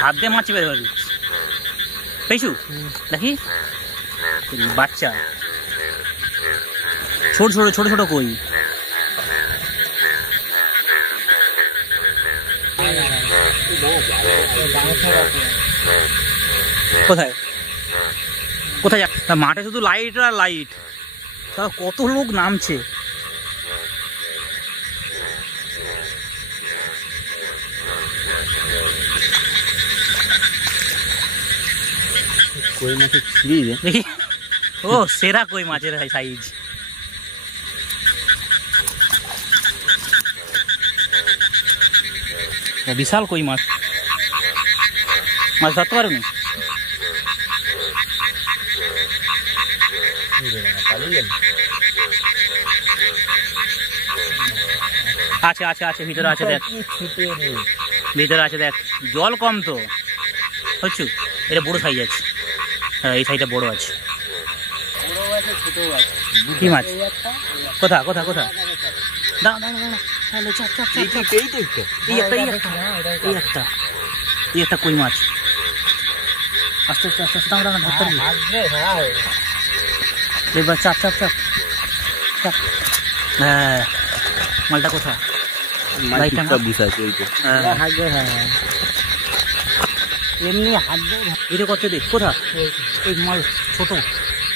হাত দিয়ে মাছ বের করবি পেয়েছু দেখি বাচ্চা ছোট ছোট ছোট ছোট কই কোথায় কোথায় যা মাঠে শুধু লাইট আর লাইট কত লোক নামছে কই মাছের ছিঁড়ি দেখি ও সেরা কই মাছের সাইজ বিশাল কই মাছ মাছ ধরতে পারো নি আছে আছে আছে ভিতরে আছে দেখ ভিতরে আছে দেখ জল কম তো হচ্ছে এটা বড় সাইজ আছে হ্যাঁ এই সাইজটা বড় আছে কি মাছ কোথা কোথা কোথা দাঁড়া দাঁড়া দাঁড়া হ্যালো চাপ চাপ চাপ এই একটা কই মাছ আস্তে আস্তে আস্তে আস্তে দাঁড়া ধরতে এবার চাপ চাপ চাপ চাপ হ্যাঁ মালটা কোথা এমনি হাত এটা করতে দেখ কোথা এই মাল ছোট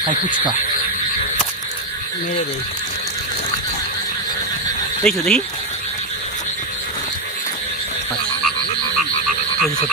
তাই ফুচকা মেরে দেয় দেখছো দেখি ছোট